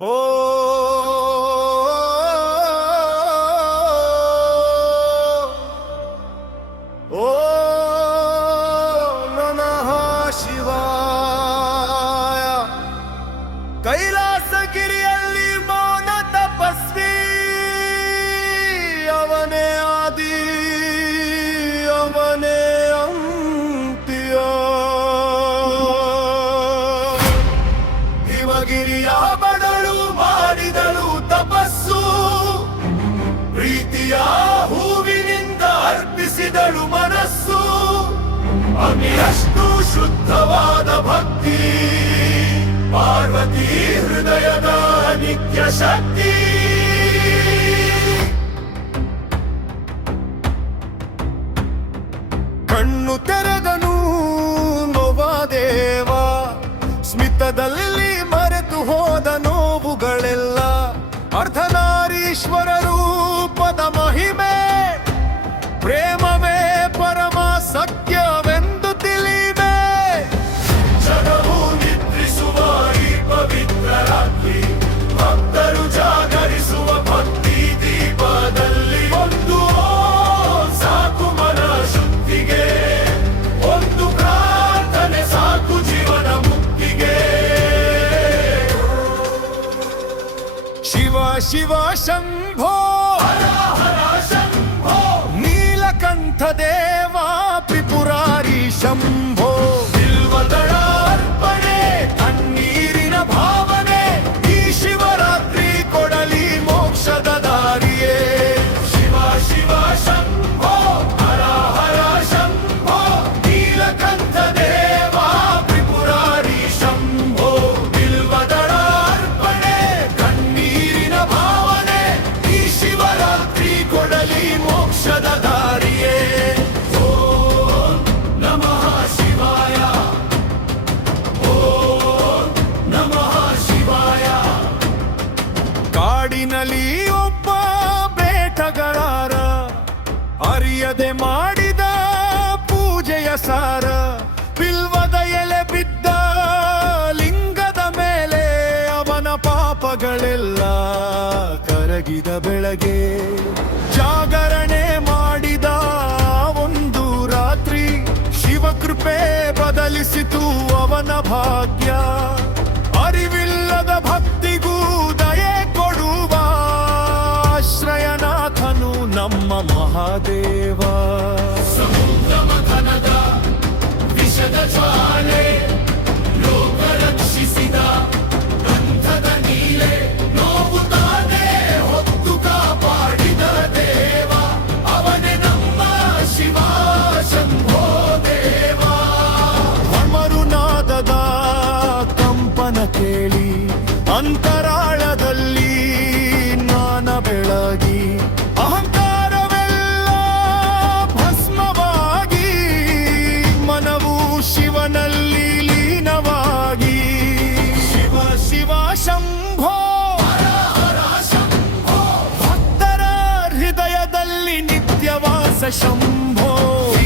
ಓ ಓ ನಮಃ ಶಿವಾಯ. ಕೈಲಾಸಗಿರಿಯಲ್ಲಿ ಮೌನ ತಪಸ್ವಿ ಅವನೇ ಆದಿ ಅವನೇ ಅಂತ್ಯ. ಹಿಮಗಿರಿಯ ಬದಲು ಮಾಡಿದಳು ತಪಸ್ಸು, ಪ್ರೀತಿಯ ಹೂವಿನಿಂದ ಅರ್ಪಿಸಿದಳು ಮನಸ್ಸು. ಅಮಿಯಷ್ಟು ಶುದ್ಧವಾದ ಭಕ್ತಿ, ಪಾರ್ವತಿ ಹೃದಯದ ನಿತ್ಯ ಶಕ್ತಿ. ಕಣ್ಣು ತೆರೆದನು ನೋವಾದೇವ, ಸ್ಮಿತದಲ್ಲಿ ಮರೆತು ಹೋದ ನೋವುಗಳೆಲ್ಲ. ಅರ್ಧನಾರೀಶ್ವರ ರೂಪದ ಮಹಿಮೆ, ಪ್ರೇಮವೇ ಪರಮ ಸತ್ಯವೆಂದು ತಿಳಿವೆ. ಜಗವು ನಿದ್ರಿಸುವ ಈ ಪವಿತ್ರ ರಾತ್ರಿ, ಭಕ್ತರು ಜಾಗರಿಸುವ ಭಕ್ತಿ ದೀಪದಲ್ಲಿ. ಒಂದು ಸಾಕು ಮನ ಶುದ್ಧಿಗೆ, ಒಂದು ಪ್ರಾರ್ಥನೆ ಸಾಕು ಜೀವನ ಮುಕ್ತಿಗೆ. ಶಿವ ಶಿವ ಶಂಭೋ, ಹರ ಹರ ಶಂಭೋ, ನೀಲಕಂಠ ದೇವ ತ್ರಿಪುರಾರಿ ಶಂಭೋ. ಬಿಲ್ವದಳ ಅರ್ಪಣೆ, ಕಣ್ಣೀರಿನ ಭಾವನೆ, ಈ ಶಿವರಾತ್ರಿ ಕೊಡಲಿ ಮೋಕ್ಷದ ದಾರಿಯೇ. ಶಿವ ಶಿವ ಶಂಭೋ, ಹರ ಹರ ಶಂಭೋ, ನೀಲಕಂಠ ದೇವ ತ್ರಿಪುರಾರಿ ಶಂಭೋ. ಬಿಲ್ವದಳ ಅರ್ಪಣೆ, ಕಣ್ಣೀರಿನ ಭಾವನೆ, ಈ ಶಿವರಾತ್ರಿ ಕೊಡಲಿ ಮೋಕ್ಷದ ದಾರಿಯೇ. ಓಂ ನಮಃ ಶಿವಾಯ, ಓಂ ನಮಃ ಶಿವಾಯ. ಕಾಡಿನಲ್ಲಿ ಒಬ್ಬ ಬೇಟಗಾರ, ಅರಿಯದೆ ಮಾಡಿದ ಪೂಜೆಯ ಸಾರ. ಬಿಲ್ವದ ಎಲೆ ಬಿದ್ದ ಲಿಂಗದ ಮೇಲೆ, ಅವನ ಪಾಪಗಳೆಲ್ಲ ಕರಗಿದ ಬೆಳಗ್ಗೆ. ಜಾಗರಣೆ ಮಾಡಿದ ಒಂದು ರಾತ್ರಿ, ಶಿವಕೃಪೆ ಬದಲಿಸಿತು ಅವನ ಭಾಗ್ಯ. ಅರಿವಿಲ್ಲದ ಭಕ್ತಿಗೂ ದಯೆ ಕೊಡುವ ಆಶ್ರಯನಾಥನು ನಮ್ಮ ಮಹಾದೇವ. ಸಮುದ್ರ ಮಥನದ ವಿಷದ ಜ್ವಾಲೆ, ಲೋಕ ರಕ್ಷಿಸಿದ ಗಂಧದ ನೀಲೆ, ನೋವು ತಾನೇ ಹೊತ್ತು ಕಾಪಾಡಿದ ದೇವ, ಅವನೇ ನಮ್ಮ ಶಿವ ಶಂಭೋ ದೇವ. ಅಮರುನಾದದ ಕಂಪನ ಕೇಳಿ, ಅಂತರಾಳದಲ್ಲಿ ಜ್ಞಾನ ಬೆಳಗಿ, ಅಹಂಕಾರವೆಲ್ಲ ಭಸ್ಮವಾಗಿ, ಮನವು ಶಿವನಲ್ಲಿ ಲೀನವಾಗಿ. ಶಿವ ಶಿವ ಶಂಭೋ, ಹರ ಹರ ಶಂಭೋ, ಭಕ್ತರ ಹೃದಯದಲ್ಲಿ ನಿತ್ಯವಾಸ ಶಂಭೋ.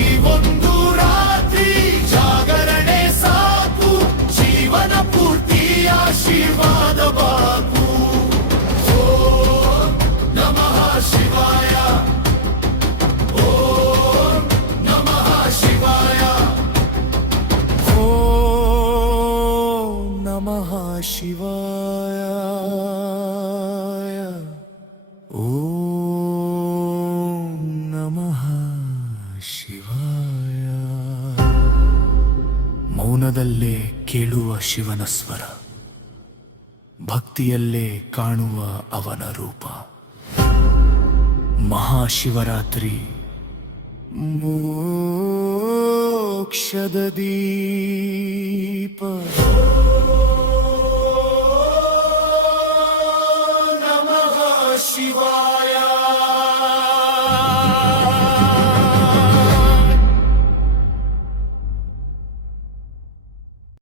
ಈ ಒಂದು ರಾತ್ರಿ ಜಾಗರಣೆ ಸಾಕು, ಜೀವನ ಪೂರ್ತಿ ಆಶೀರ್ವಾದ ಬಾಕು. ಓಂ ನಮಃ ಶಿವಾಯ, ಓಂ ನಮಃ ಶಿವಾಯ, ಓಂ ನಮಃ ಶಿವಾಯ, ಓಂ ನಮಃ ಶಿವಾಯ. ಮೌನದಲ್ಲೇ ಕೇಳುವ ಶಿವನ ಸ್ವರ, ಭಕ್ತಿಯಲ್ಲೇ ಕಾಣುವ ಅವನ ರೂಪ. ಮಹಾಶಿವರಾತ್ರಿ ಮೋಕ್ಷದ ದೀಪ.